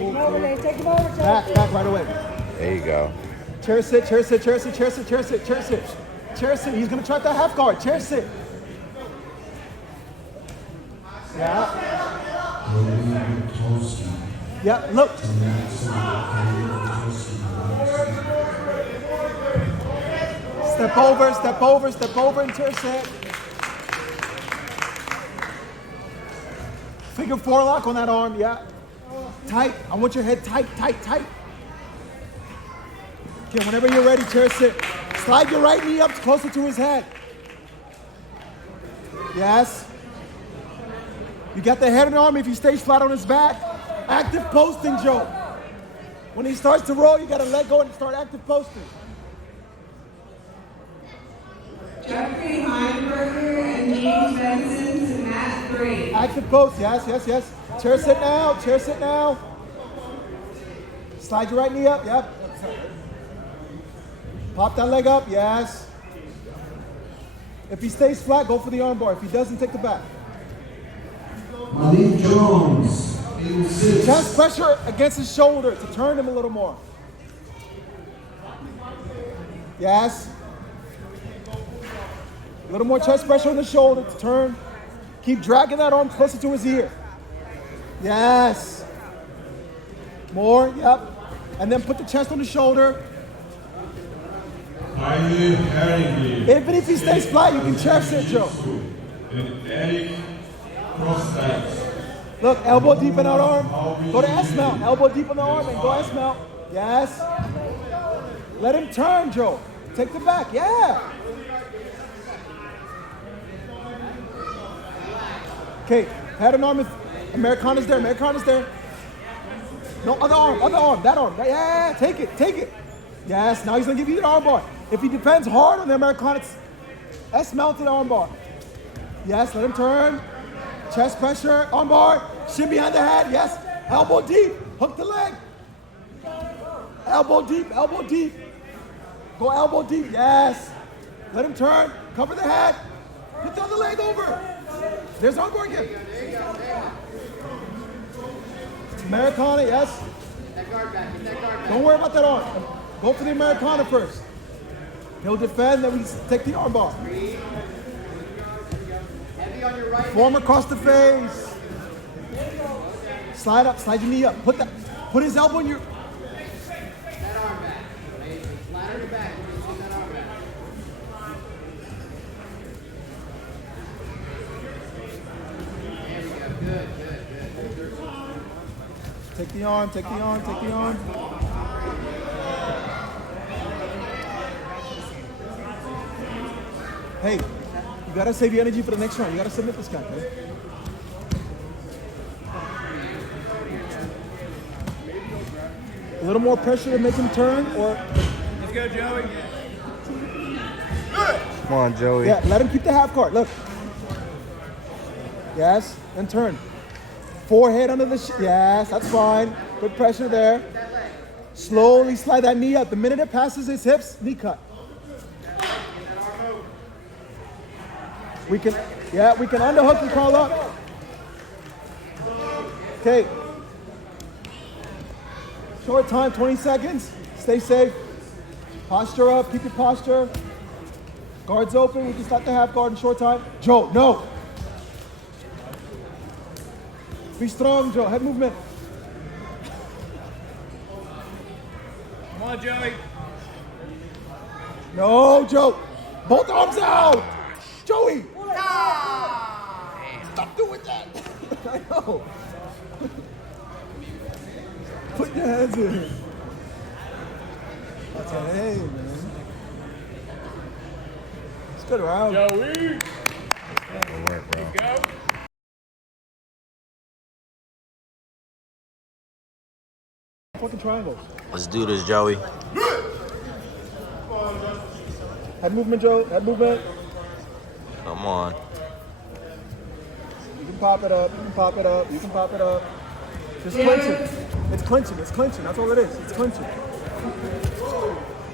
cool. Take him over, Back right away. There you go. Chair sit, chair sit, chair sit, chair sit, chair sit, chair sit. Chair sit. He's gonna try that half guard. Chair sit. Yeah. Yeah, look. Step over, step over, step over and chair sit. Figure 4 lock on that arm, yeah. Tight. I want your head tight, tight, tight. Okay, whenever you're ready, chair sit. Slide your right knee up closer to his head. Yes. You got the head and arm if he stays flat on his back. Active posting, Joe. When he starts to roll, you got to let go and start active posting. Jeffrey Heinberger and James Benson to mat 3. Active post, yes, yes, yes. Chair sit now, chair sit now. Slide your right knee up, yep. Pop that leg up, yes. If he stays flat, go for the arm bar. If he doesn't, take the back. Malik Jones, Chest pressure against his shoulder to turn him a little more. Yes. A little more chest pressure on the shoulder to turn. Keep dragging that arm closer to his ear. Yes. More, yep. And then put the chest on the shoulder. Even if he stays flat, you can chest sit, Joe. Look, elbow deep in that arm. Go to S mount. Elbow deep in the arm and go S mount. Yes. Let him turn, Joe. Take the back. Yeah. Okay. Head and arm. Americana's there. Americana's there. No, other arm. That arm. Yeah. Take it. Take it. Yes. Now he's gonna give you the arm bar. If he depends hard on the Americana, it's S mounted arm bar. Yes. Let him turn. Chest pressure, arm bar, shin behind the head, yes. Elbow deep, hook the leg. Elbow deep, elbow deep. Go elbow deep, yes. Let him turn, cover the head. Put the other leg over. There's arm bar again. Americana, yes. Don't worry about that arm. Go for the Americana first. He'll defend, then we take the arm bar. Form across the face. Slide up, slide your knee up. Put his elbow in your. That arm back. Flatter the back. Put that arm back. There we go. Good. Take the arm, take the arm, take the arm. Hey, you gotta save your energy for the next round. You gotta submit this guy, okay? A little more pressure to make him turn, or... Let's go, Joey. Come on, Joey. Yeah, let him keep the half guard. Look. Yes, and turn. Forehead under the... Yes, that's fine. Good pressure there. Slowly slide that knee up. The minute it passes his hips, knee cut. We can underhook and crawl up. Okay. Short time, 20 seconds. Stay safe. Posture up, keep your posture. Guards open, we can start the half guard in short time. Joe, no. Be strong, Joe, head movement. Come on, Joey. No, Joe. Both arms out. Joey. Stop doing that. I know. Put your hands in. That's a hey, man. It's good round. Joey. Good work, bro. Go. Fucking triangles. Let's do this, Joey. Head movement, Joe. Head movement. Come on. You can pop it up. You can pop it up. You can pop it up. Just clinching. It's clinching. It's clinching. That's all it is. It's clinching.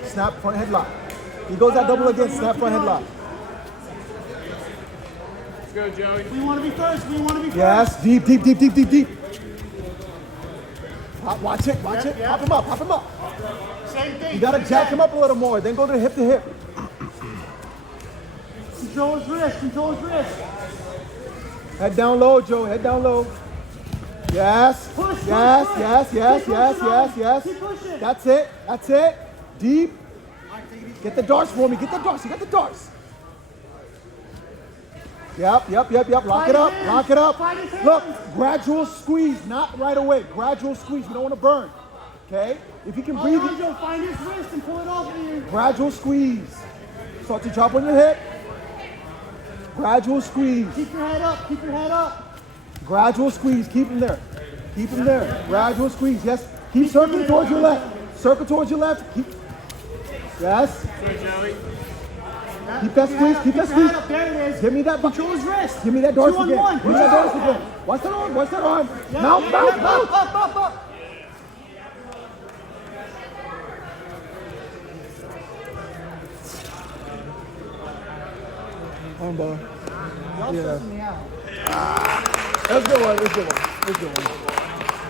Snap front headlock. He goes that double again. Snap front headlock. Let's go, Joey. We want to be first. We want to be first. Yes. Deep, deep, deep, deep, deep, deep. Watch it. Yeah. Pop him up, pop him up. Same thing. You gotta jack him up a little more. Then go to hip to hip. Control his wrist. Control his wrist. Head down low, Joe. Head down low. Yes. Push, Yes. push. Yes. Yes. Keep Yes. pushing Yes. on. Yes. Keep pushing. That's it. That's it. Deep. Get the darts for me. Get the darts. You got the darts. Yep. Lock it up. Lock it up. Fight his hands. Look, gradual squeeze, not right away. Gradual squeeze. You don't want to burn. Okay? If you can breathe, Alonzo, find his wrist and pull it off of you. gradual squeeze. Start to drop on your hip. Gradual squeeze. Keep your head up. Keep your head up. Gradual squeeze. Keep him there. Keep him there. Gradual squeeze. Yes. Keep circling towards your left. Circle towards your left. Yes. Keep that squeeze. Keep that Keep your squeeze. head up. There it is. Give me that. Control his wrist. Give me that doors 2 on again. 1. Give me that doors again. Watch that arm. Watch that arm. Mount. Up. Arm bar. Y'all stressing me out. That's a good one. That's a good one.